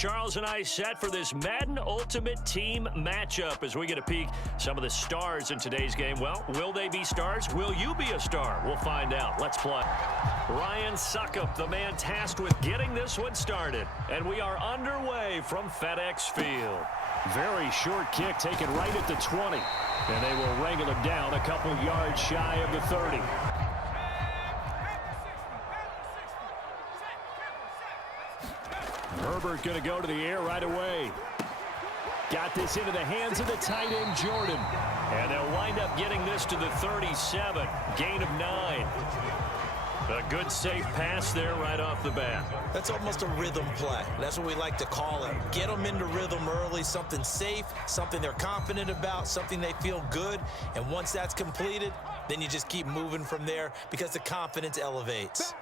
Charles and I set for this Madden Ultimate Team matchup as we get a peek some of the stars in today's game. Well, will they be stars? Will you be a star? We'll find out. Let's play. Ryan Suckup, the man tasked with getting this one started. And we are underway from FedEx Field. Very short kick taken right at the 20. And they will wrangle him down a couple yards shy of the 30. Herbert going to go to the air right away. Got this into the hands of the tight end, Jordan. And they'll wind up getting this to the 37. Gain of 9. A good safe pass there right off the bat. That's almost a rhythm play. That's what we like to call it. Get them into rhythm early, something safe, something they're confident about, something they feel good. And once that's completed, then you just keep moving from there because the confidence elevates.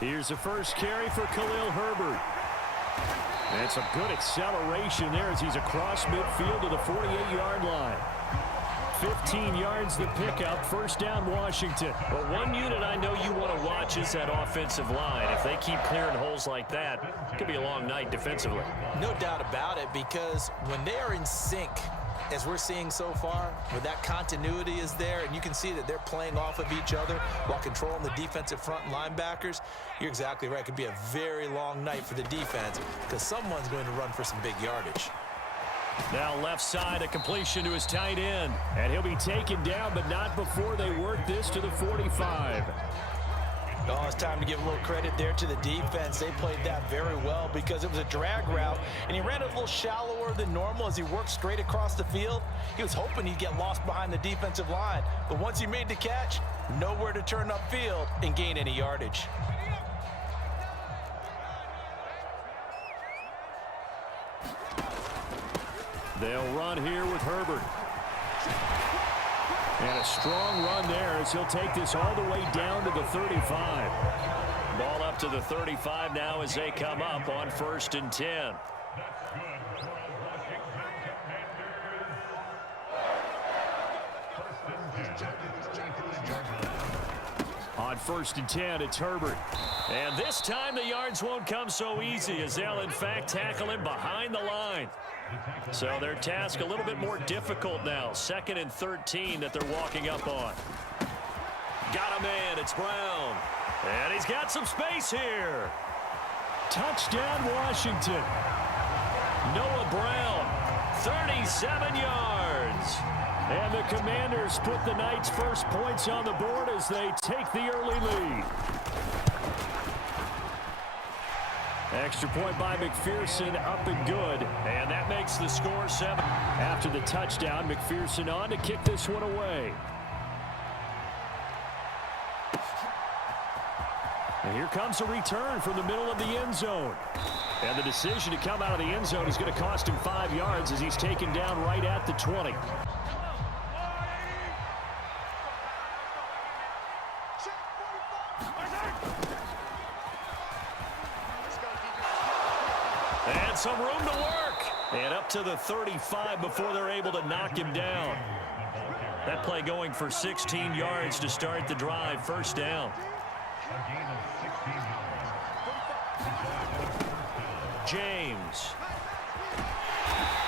Here's the first carry for Khalil Herbert. And some good acceleration there as he's across midfield to the 48-yard line. 15 yards the pickup, first down Washington. Well, one unit I know you want to watch is that offensive line. If they keep clearing holes like that, it could be a long night defensively. No doubt about it, because when they are in sync, as we're seeing so far, where that continuity is there, and you can see that they're playing off of each other while controlling the defensive front linebackers, you're exactly right. It could be a very long night for the defense because someone's going to run for some big yardage. Now left side, a completion to his tight end. And he'll be taken down, but not before they work this to the 45. Oh, it's time to give a little credit there to the defense. They played that very well because it was a drag route, and he ran a little shallower than normal as he worked straight across the field. He was hoping he'd get lost behind the defensive line, but once he made the catch, nowhere to turn upfield and gain any yardage. They'll run here with Herbert. And a strong run there as he'll take this all the way down to the 35. Ball up to the 35 now as they come up on 1st and 10. On 1st and 10, it's Herbert. And this time the yards won't come so easy as they'll in fact tackle him behind the line. So their task a little bit more difficult now. 2nd and 13 that they're walking up on. Got a man. It's Brown. And he's got some space here. Touchdown, Washington. Noah Brown, 37 yards. And the Commanders put the Knights' first points on the board as they take the early lead. Extra point by McPherson, up and good. And that makes the score 7. After the touchdown, McPherson on to kick this one away. And here comes a return from the middle of the end zone. And the decision to come out of the end zone is going to cost him 5 yards as he's taken down right at the 20. And some room to work. And up to the 35 before they're able to knock him down. That play going for 16 yards to start the drive. First down. James.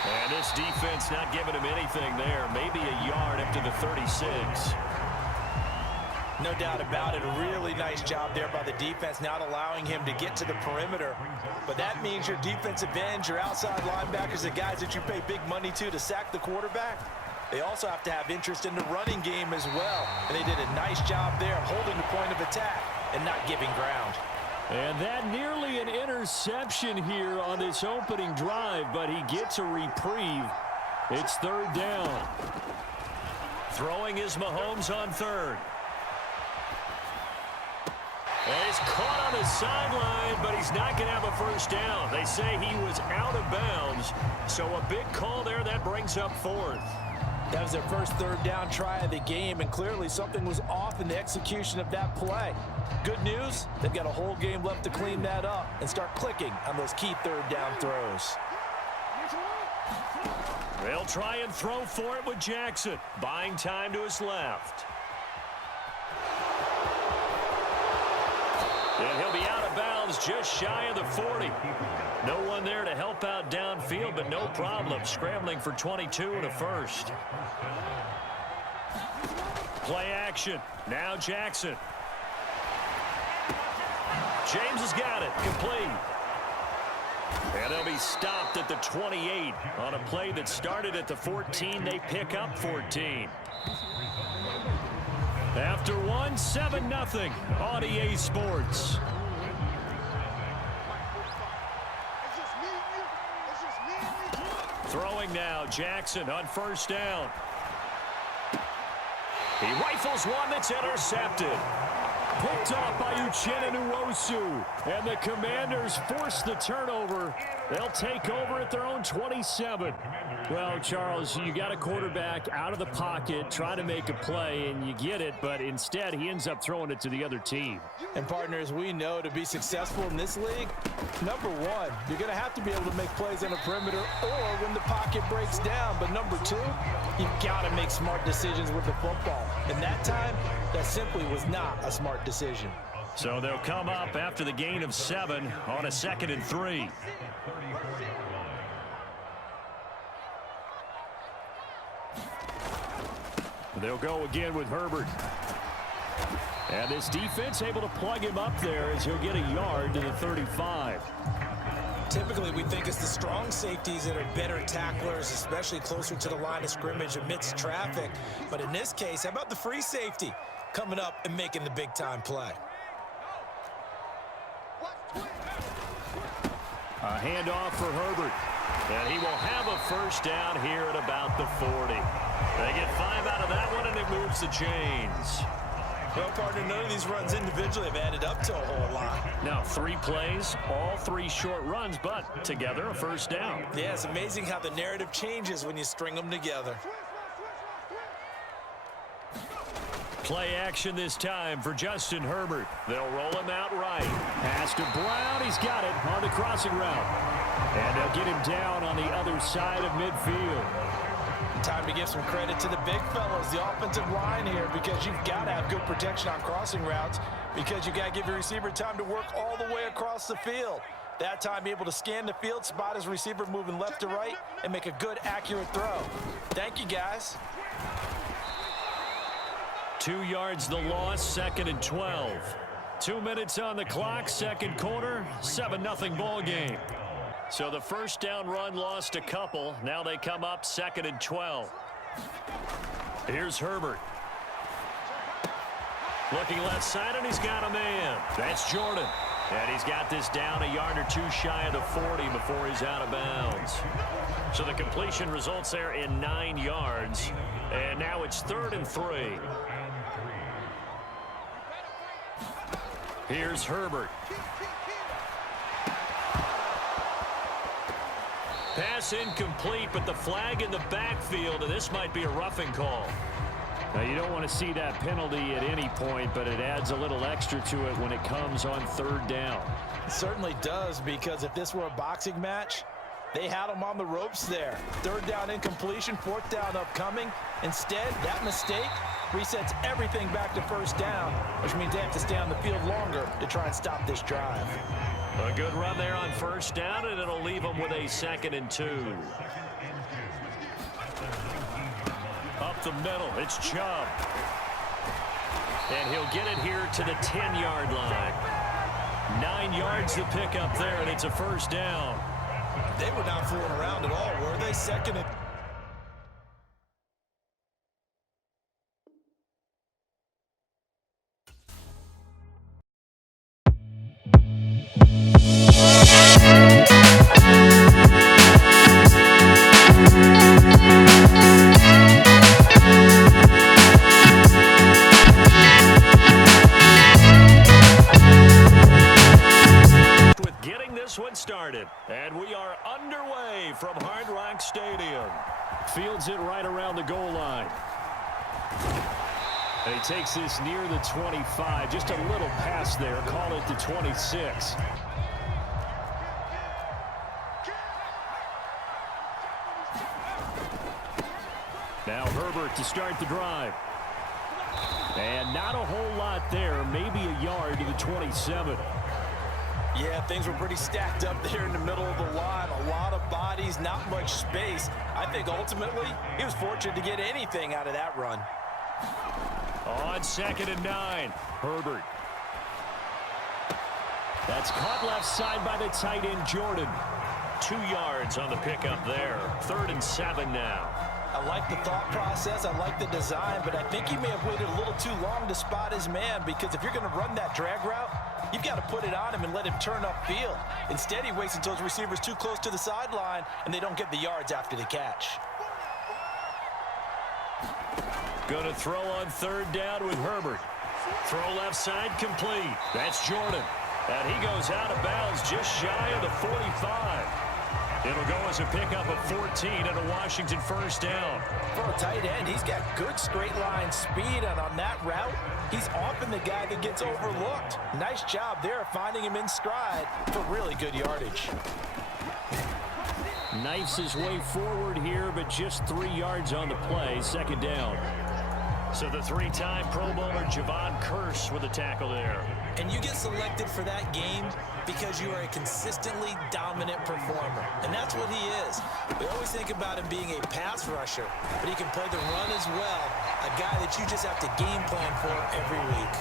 And this defense not giving him anything there. Maybe a yard up to the 36. No doubt about it. A really nice job there by the defense, not allowing him to get to the perimeter. But that means your defensive ends, your outside linebackers, the guys that you pay big money to sack the quarterback, they also have to have interest in the running game as well. And they did a nice job there of holding the point of attack and not giving ground. And that nearly an interception here on this opening drive, but he gets a reprieve. It's 3rd down. Throwing is Mahomes on 3rd. And he's caught on the sideline, but he's not going to have a first down. They say he was out of bounds, so a big call there that brings up 4th. That was their first 3rd down try of the game, and clearly something was off in the execution of that play. Good news, they've got a whole game left to clean that up and start clicking on those key 3rd down throws. They'll try and throw for it with Jackson, buying time to his left. And he'll be out of bounds just shy of the 40. No one there to help out downfield, but no problem. Scrambling for 22 and a first. Play action. Now Jackson. James has got it. Complete. And they'll be stopped at the 28 on a play that started at the 14. They pick up 14. After one, 7-0 on EA Sports. Throwing now, Jackson on first down. He rifles one that's intercepted. Picked off by Uchenna Nwosu. And the Commanders force the turnover. They'll take over at their own 27. Well, Charles, you got a quarterback out of the pocket, try to make a play, and you get it, but instead he ends up throwing it to the other team. And partners, we know to be successful in this league, number one, you're going to have to be able to make plays on the perimeter or when the pocket breaks down. But number two, you've got to make smart decisions with the football. And that time, that simply was not a smart decision. So they'll come up after the gain of 7 on a 2nd and 3. They'll go again with Herbert. And this defense able to plug him up there as he'll get a yard to the 35. Typically, we think it's the strong safeties that are better tacklers, especially closer to the line of scrimmage amidst traffic. But in this case, how about the free safety coming up and making the big-time play? A handoff for Herbert. And he will have a first down here at about the 40. They get 5 out of that one, and it moves the chains. Well, partner, none of these runs individually have added up to a whole lot. Now, 3 plays, all 3 short runs, but together a first down. Yeah, it's amazing how the narrative changes when you string them together. Play action this time for Justin Herbert. They'll roll him out right. Pass to Brown. He's got it on the crossing route. And they'll get him down on the other side of midfield. Time to give some credit to the big fellas, the offensive line here, because you've got to have good protection on crossing routes because you got to give your receiver time to work all the way across the field. That time, be able to scan the field, spot his receiver moving left to right, and make a good, accurate throw. Thank you, guys. 2 yards the loss, 2nd and 12. 2 minutes on the clock, second quarter, 7-0 ball game. So the first down run lost a couple. Now they come up 2nd and 12. Here's Herbert. Looking left side, and he's got a man. That's Jordan. And he's got this down a yard or 2 shy of the 40 before he's out of bounds. So the completion results there in 9 yards. And now it's 3rd and 3. Here's Herbert. Pass incomplete, but the flag in the backfield, and this might be a roughing call. Now, you don't want to see that penalty at any point, but it adds a little extra to it when it comes on 3rd down. It certainly does, because if this were a boxing match, they had him on the ropes there. 3rd down incompletion, 4th down upcoming. Instead, that mistake resets everything back to 1st down, which means they have to stay on the field longer to try and stop this drive. A good run there on 1st down, and it'll leave them with a 2nd and 2. Up the middle, it's Chubb. And he'll get it here to the 10-yard line. 9 yards to pick up there, and it's a 1st down. They were not fooling around at all, were they? 2nd and... Started, and we are underway from Hard Rock Stadium. Fields it right around the goal line. And he takes this near the 25. Just a little pass there. Call it the 26. Now Herbert to start the drive. And not a whole lot there, maybe a yard to the 27. Yeah, things were pretty stacked up there in the middle of the line. A lot of bodies, not much space. I think ultimately he was fortunate to get anything out of that run. On 2nd and 9, Herbert. That's caught left side by the tight end, Jordan. 2 yards on the pickup there. 3rd and 7 now. I like the thought process. I like the design, but I think he may have waited a little too long to spot his man, because if you're going to run that drag route, you've got to put it on him and let him turn upfield. Instead, he waits until his receiver's too close to the sideline, and they don't get the yards after the catch. Going to throw on 3rd down with Herbert. Throw left side complete. That's Jordan. And he goes out of bounds just shy of the 45. It'll go as a pickup of 14 and a Washington 1st down. For a tight end, he's got good straight line speed, and on that route, he's often the guy that gets overlooked. Nice job there finding him in stride for really good yardage. Knifes his way forward here, but just 3 yards on the play. 2nd down. So the 3-time Pro Bowler Javon Curse with a tackle there. And you get selected for that game because you are a consistently dominant performer. And that's what he is. We always think about him being a pass rusher, but he can play the run as well. A guy that you just have to game plan for every week.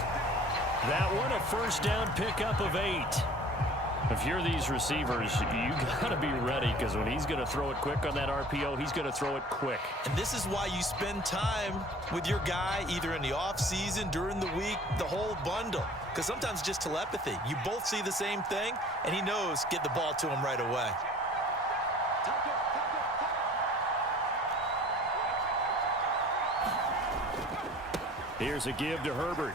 That one, a 1st down pickup of 8. If you're these receivers, you got to be ready, because when he's going to throw it quick on that RPO, he's going to throw it quick. And this is why you spend time with your guy either in the offseason, during the week, the whole bundle. Because sometimes just telepathy. You both see the same thing, and he knows get the ball to him right away. Here's a give to Herbert.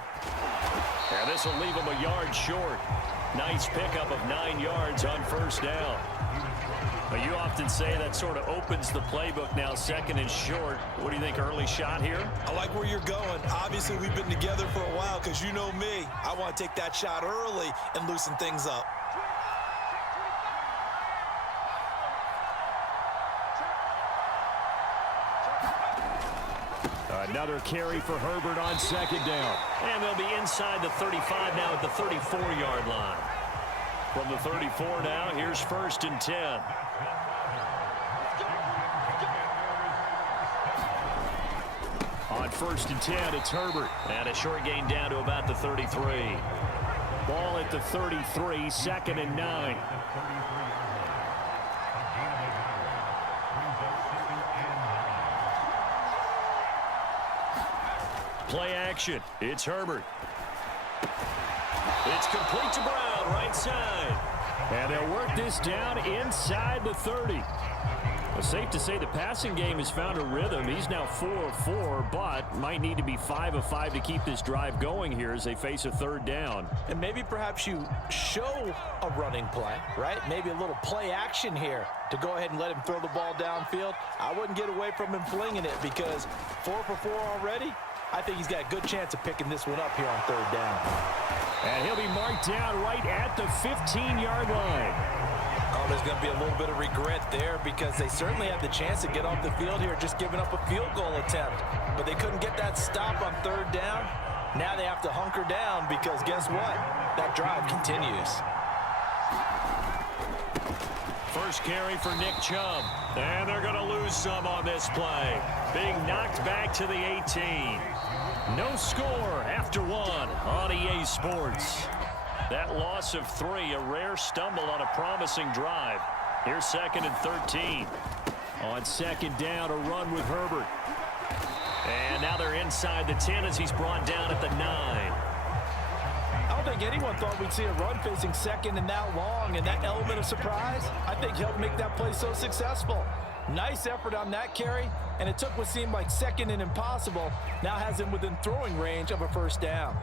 And this will leave him a yard short. Nice pickup of 9 yards on 1st down. But you often say that sort of opens the playbook now, 2nd and short. What do you think, early shot here? I like where you're going. Obviously, we've been together for a while, because you know me. I want to take that shot early and loosen things up. Another carry for Herbert on 2nd down. And they'll be inside the 35 now at the 34-yard line. From the 34 now, here's 1st and 10. On 1st and 10, it's Herbert. And a short gain down to about the 33. Ball at the 33, 2nd and 9. Play action. It's Herbert. It's complete to Brown, right side. And they'll work this down inside the 30. Well, safe to say the passing game has found a rhythm. He's now 4 of 4, but might need to be 5 of 5 to keep this drive going here as they face a 3rd down. And maybe perhaps you show a running play, right? Maybe a little play action here to go ahead and let him throw the ball downfield. I wouldn't get away from him flinging it, because 4 for 4 already. I think he's got a good chance of picking this one up here on 3rd down. And he'll be marked down right at the 15-yard line. Oh, there's going to be a little bit of regret there, because they certainly had the chance to get off the field here, just giving up a field goal attempt. But they couldn't get that stop on 3rd down. Now they have to hunker down, because guess what? That drive continues. First carry for Nick Chubb. And they're going to lose some on this play. Being knocked back to the 18. No score after 1 on EA Sports. That loss of 3, a rare stumble on a promising drive. Here's 2nd and 13. On 2nd down, a run with Herbert. And now they're inside the 10 as he's brought down at the 9. I don't think anyone thought we'd see a run facing 2nd and that long, and that element of surprise, I think, helped make that play so successful. Nice effort on that carry, and it took what seemed like 2nd and impossible, now has him within throwing range of a 1st down.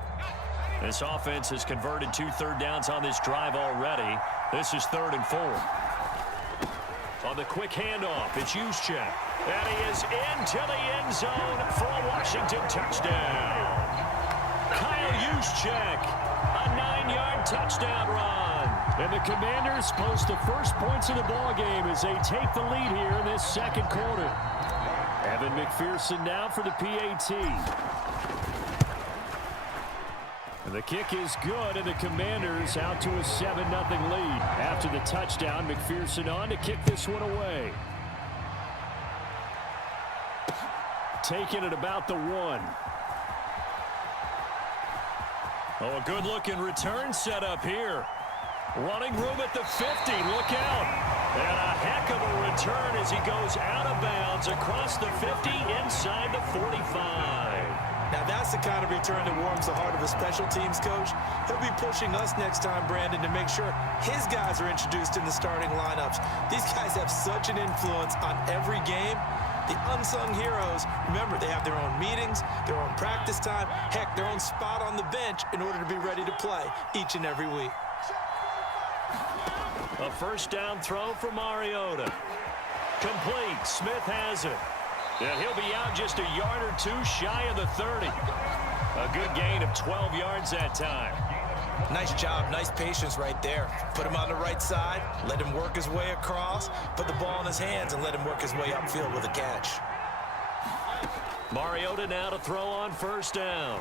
This offense has converted 2 third downs on this drive already. This is 3rd and 4. On the quick handoff, it's Juszczyk. And he is into the end zone for a Washington touchdown. Kyle Juszczyk, a 9-yard touchdown run. And the Commanders post the first points of the ball game as they take the lead here in this 2nd quarter. Evan McPherson now for the PAT. The kick is good, and the Commanders out to a 7-0 lead. After the touchdown, McPherson on to kick this one away. Taking it about the 1. Oh, a good-looking return set up here. Running room at the 50. Look out. And a heck of a return as he goes out of bounds across the 50 inside the 45. Now that's the kind of return that warms the heart of a special teams coach. He'll be pushing us next time, Brandon, to make sure his guys are introduced in the starting lineups. These guys have such an influence on every game. The unsung heroes, remember, they have their own meetings, their own practice time, heck, their own spot on the bench in order to be ready to play each and every week. A first down throw for Mariota. Complete. Smith has it. And he'll be out just a yard or two shy of the 30. A good gain of 12 yards that time. Nice job. Nice patience right there. Put him on the right side. Let him work his way across. Put the ball in his hands and let him work his way upfield with a catch. Mariota now to throw on first down.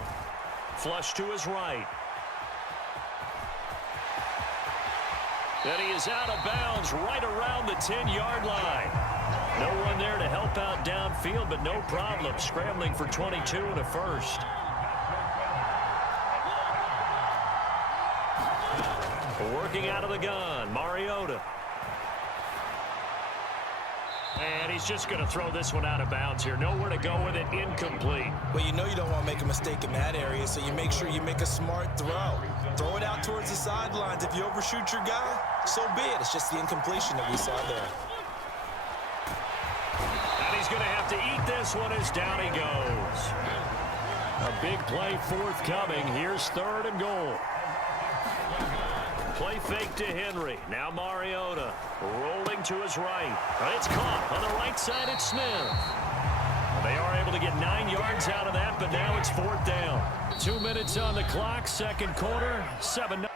Flush to his right. And he is out of bounds right around the 10-yard line. No one there to help out downfield, but no problem. Scrambling for 22 and a first. Working out of the gun, Mariota. And he's just going to throw this one out of bounds here. Nowhere to go with it, incomplete. Well, you know you don't want to make a mistake in that area, so you make sure you make a smart throw. Throw it out towards the sidelines. If you overshoot your guy, so be it. It's just the incompletion that we saw there. And he's going to have to eat this one as down he goes. A big play forthcoming. Here's 3rd and goal. Play fake to Henry. Now Mariota rolling to his right. It's caught on the right side. It's Smith. They are able to get 9 yards out of that, but now it's 4th down. 2 minutes on the clock, second quarter, 7-0.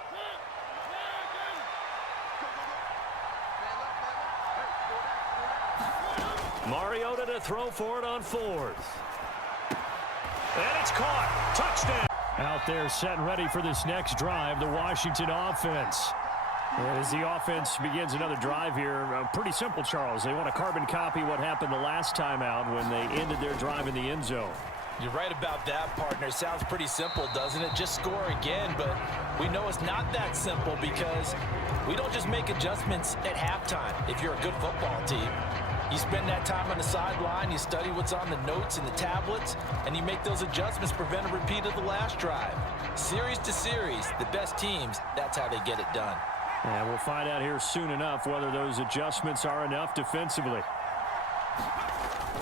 Mariota to throw for it on 4th. And it's caught. Touchdown. Out there set and ready for this next drive, the Washington offense. And as the offense begins another drive here, pretty simple, Charles. They want to carbon copy what happened the last time out when they ended their drive in the end zone. You're right about that, partner. Sounds pretty simple, doesn't it? Just score again, but we know it's not that simple because we don't just make adjustments at halftime if you're a good football team. You spend that time on the sideline, you study what's on the notes and the tablets, and you make those adjustments to prevent a repeat of the last drive. Series to series, the best teams, that's how they get it done. And we'll find out here soon enough whether those adjustments are enough defensively.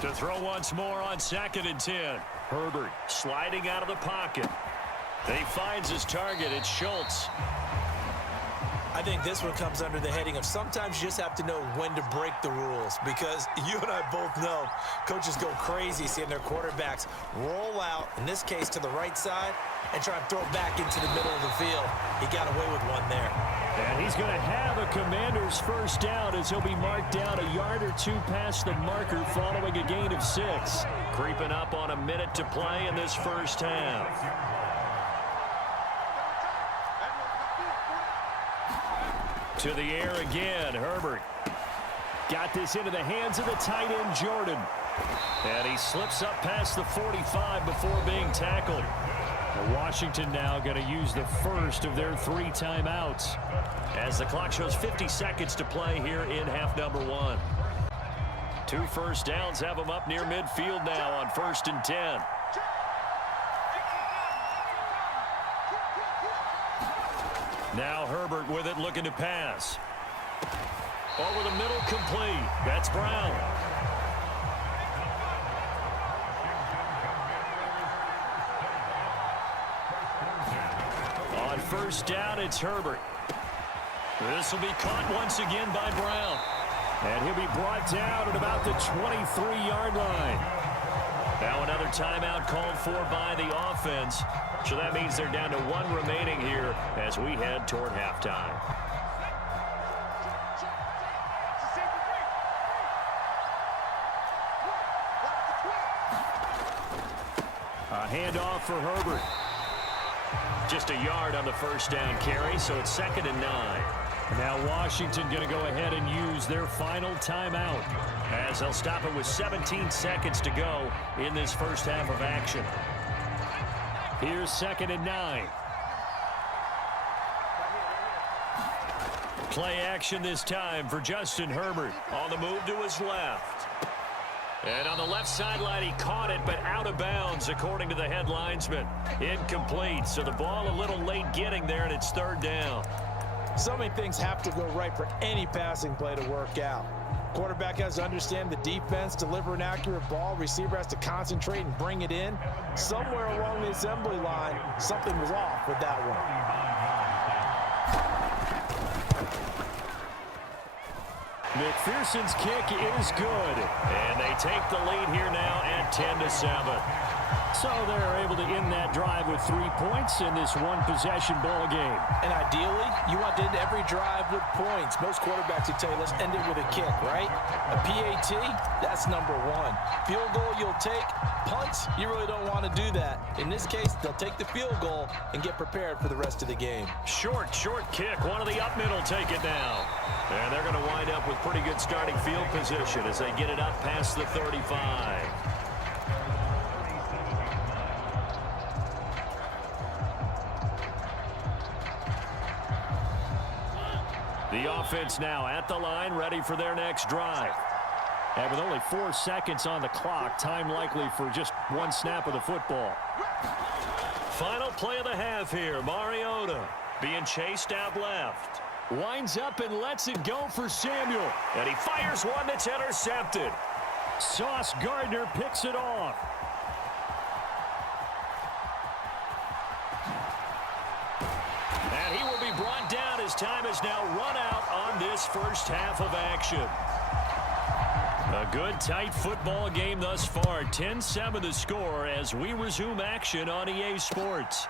To throw once more on 2nd and 10. Herbert sliding out of the pocket. And he finds his target. It's Schultz. I think this one comes under the heading of sometimes you just have to know when to break the rules, because you and I both know coaches go crazy seeing their quarterbacks roll out, in this case to the right side, and try and throw it back into the middle of the field. He got away with one there. And he's going to have a Commander's first down as he'll be marked down a yard or two past the marker following a gain of 6. Creeping up on a minute to play in this first half. To the air again, Herbert. Got this into the hands of the tight end, Jordan. And he slips up past the 45 before being tackled. Washington now going to use the first of their 3 timeouts. As the clock shows 50 seconds to play here in half number 1. 2 first downs have them up near midfield now on 1st and 10. Now Herbert with it, looking to pass. Over the middle, complete. That's Brown. On first down, it's Herbert. This will be caught once again by Brown. And he'll be brought down at about the 23-yard line. Now another timeout called for by the offense. So that means they're down to 1 remaining here as we head toward halftime. A handoff for Herbert. Just a yard on the first down carry, so it's 2nd and 9. Now Washington going to go ahead and use their final timeout, as they'll stop it with 17 seconds to go in this first half of action. Here's 2nd and 9. Play action this time for Justin Herbert. On the move to his left. And on the left sideline, he caught it, but out of bounds, according to the head linesman. Incomplete, so the ball a little late getting there, and it's 3rd down. So many things have to go right for any passing play to work out. Quarterback has to understand the defense, deliver an accurate ball. Receiver has to concentrate and bring it in. Somewhere along the assembly line, something was off with that one. McPherson's kick is good. And they take the lead here now at 10-7. So they're able to end that drive with 3 points in this one-possession ball game. And ideally, you want to end every drive with points. Most quarterbacks would tell you, let's end it with a kick, right? A PAT, that's number 1. Field goal, you'll take. Punts, you really don't want to do that. In this case, they'll take the field goal and get prepared for the rest of the game. Short kick. One of the up middle take it now. And they're going to wind up with pretty good starting field position as they get it up past the 35. The offense now at the line, ready for their next drive. And with only 4 seconds on the clock, time likely for just one snap of the football. Final play of the half here. Mariota being chased out left. Winds up and lets it go for Samuel. And he fires one that's intercepted. Sauce Gardner picks it off. And he will be brought down as time has now run out on this first half of action. A good, tight football game thus far. 10-7 the score as we resume action on EA Sports.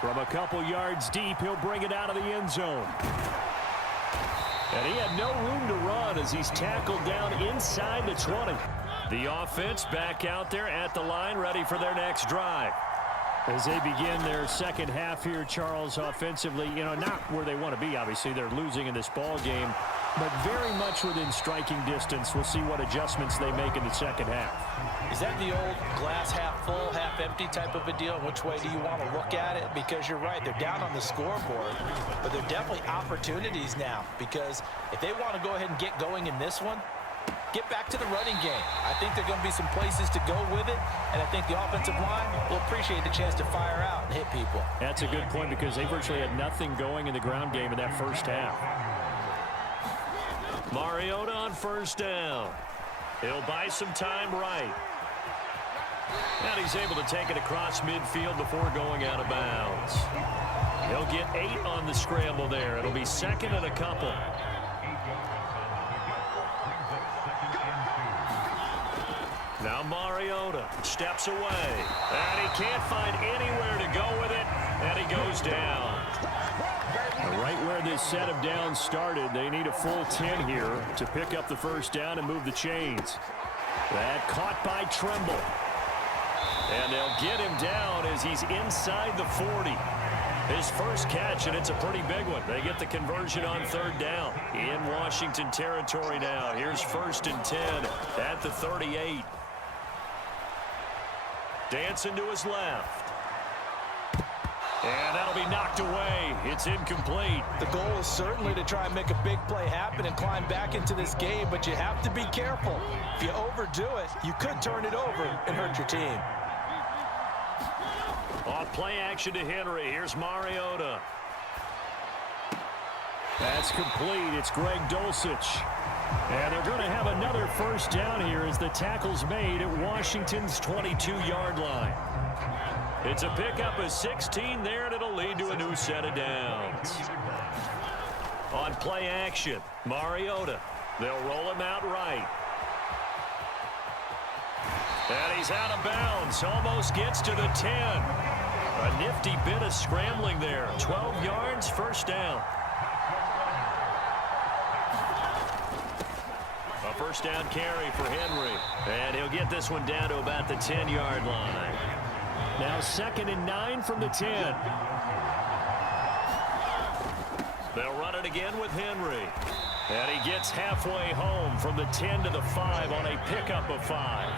From a couple yards deep, he'll bring it out of the end zone. And he had no room to run as he's tackled down inside the 20. The offense back out there at the line, ready for their next drive. As they begin their second half here, Charles, offensively, not where they want to be, obviously. They're losing in this ball game, but very much within striking distance. We'll see what adjustments they make in the second half. Is that the old glass half full, half empty type of a deal? Which way do you want to look at it? Because you're right, they're down on the scoreboard, but they're definitely opportunities now, because if they want to go ahead and get going in this one, get back to the running game. I think there are going to be some places to go with it, and I think the offensive line will appreciate the chance to fire out and hit people. That's a good point because they virtually had nothing going in the ground game in that first half. Mariota on first down. He'll buy some time right. And he's able to take it across midfield before going out of bounds. He'll get 8 on the scramble there. It'll be 2nd and a couple. Now Mariota steps away. And he can't find anywhere to go with it. And he goes down. Right where this set of downs started, they need a full 10 here to pick up the first down and move the chains. That caught by Tremble. And they'll get him down as he's inside the 40. His first catch, and it's a pretty big one. They get the conversion on 3rd down. In Washington territory now. Here's 1st and 10 at the 38. Dancing to his left. And that'll be knocked away. It's incomplete. The goal is certainly to try and make a big play happen and climb back into this game, but you have to be careful. If you overdo it, you could turn it over and hurt your team. On play action to Henry. Here's Mariota. That's complete. It's Greg Dulcich. And they're going to have another first down here as the tackle's made at Washington's 22-yard line. It's a pickup of 16 there, and it'll lead to a new set of downs. On play action, Mariota. They'll roll him out right. And he's out of bounds. Almost gets to the 10. A nifty bit of scrambling there. 12 yards, first down. A first down carry for Henry. And he'll get this one down to about the 10-yard line. Now 2nd and 9 from the 10. They'll run it again with Henry. And he gets halfway home from the 10 to the 5 on a pickup of 5.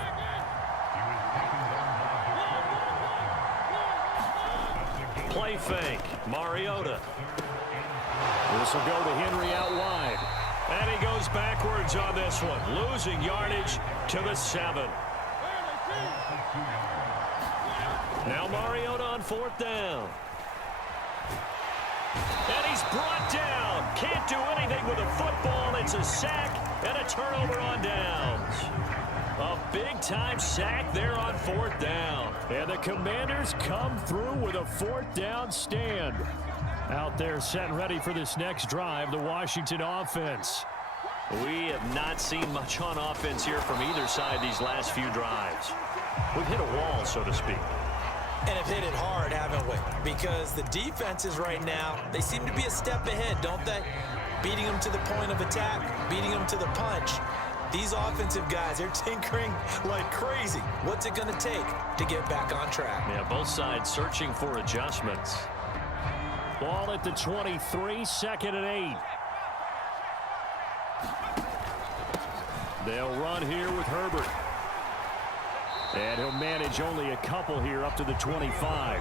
Play fake. Mariota. This will go to Henry out wide. And he goes backwards on this one, losing yardage to the 7. Now Mariota on 4th down. And he's brought down. Can't do anything with a football. It's a sack and a turnover on downs. A big-time sack there on 4th down. And the Commanders come through with a 4th down stand. Out there set and ready for this next drive, the Washington offense. We have not seen much on offense here from either side these last few drives. We've hit a wall, so to speak. And have hit it hard, haven't we? Because the defenses right now, they seem to be a step ahead, don't they? Beating them to the point of attack, beating them to the punch. These offensive guys, they're tinkering like crazy. What's it going to take to get back on track? Yeah, both sides searching for adjustments. Ball at the 23, 2nd and 8. They'll run here with Herbert. And he'll manage only a couple here up to the 25.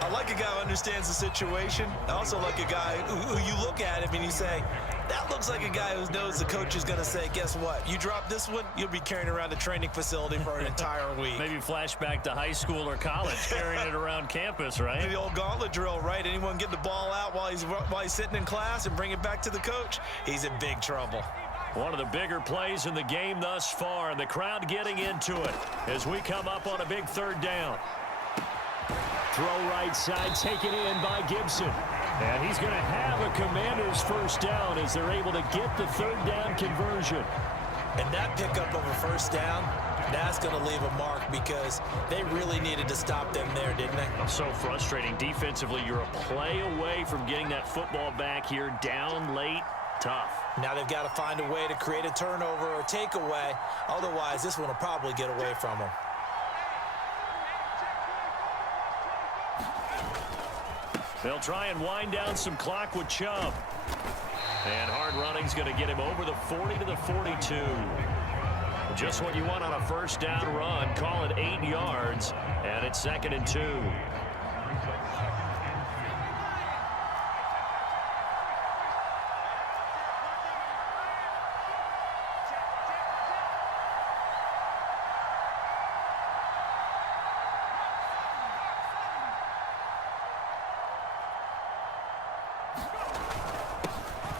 I like a guy who understands the situation. I also like a guy who you look at him and you say, that looks like a guy who knows the coach is going to say, guess what? You drop this one, you'll be carrying around a training facility for an entire week. Maybe flashback to high school or college, carrying it around campus, right? The old gauntlet drill, right? Anyone get the ball out while he's sitting in class and bring it back to the coach, he's in big trouble. One of the bigger plays in the game thus far, and the crowd getting into it as we come up on a big 3rd down. Throw right side, taken in by Gibson. And he's going to have a Commanders 1st down as they're able to get the 3rd down conversion. And that pickup of a 1st down, that's going to leave a mark because they really needed to stop them there, didn't they? So frustrating. Defensively, you're a play away from getting that football back here down late. Tough. Now they've got to find a way to create a turnover or takeaway. Otherwise, this one will probably get away from them. They'll try and wind down some clock with Chubb. And hard running's going to get him over the 40 to the 42. Just what you want on a 1st down run. Call it 8 yards. And it's 2nd and 2.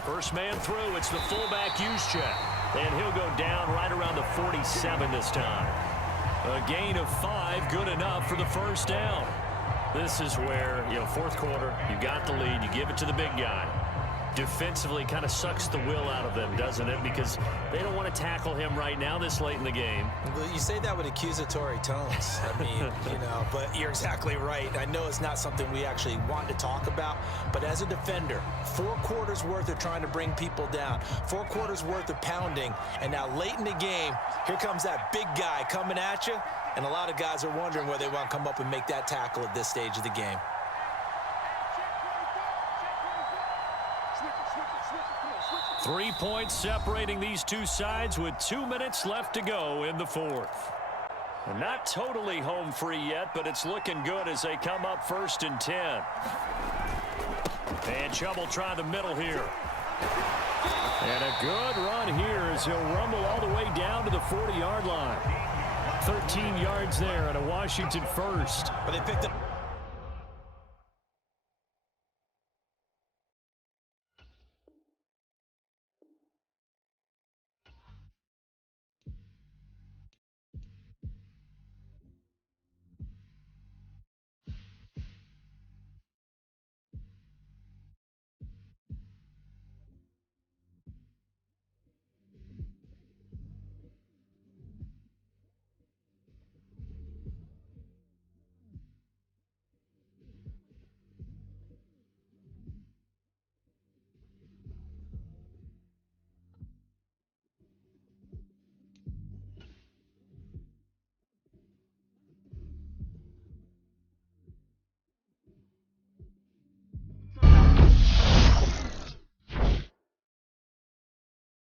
First man through, it's the fullback Juszczyk. And he'll go down right around the 47 this time. A gain of 5, good enough for the 1st down. This is where, 4th quarter, you got the lead, you give it to the big guy. Defensively kind of sucks the will out of them, doesn't it? Because they don't want to tackle him right now this late in the game. Well, you say that with accusatory tones. I mean, but you're exactly right. I know it's not something we actually want to talk about, but as a defender, 4 quarters worth of trying to bring people down, 4 quarters worth of pounding, and now late in the game, here comes that big guy coming at you, and a lot of guys are wondering whether they want to come up and make that tackle at this stage of the game. 3 points separating these two sides with 2 minutes left to go in the 4th. And not totally home free yet, but it's looking good as they come up 1st and 10. And Chubb will try the middle here. And a good run here as he'll rumble all the way down to the 40-yard line. 13 yards there and a Washington 1st. But they picked up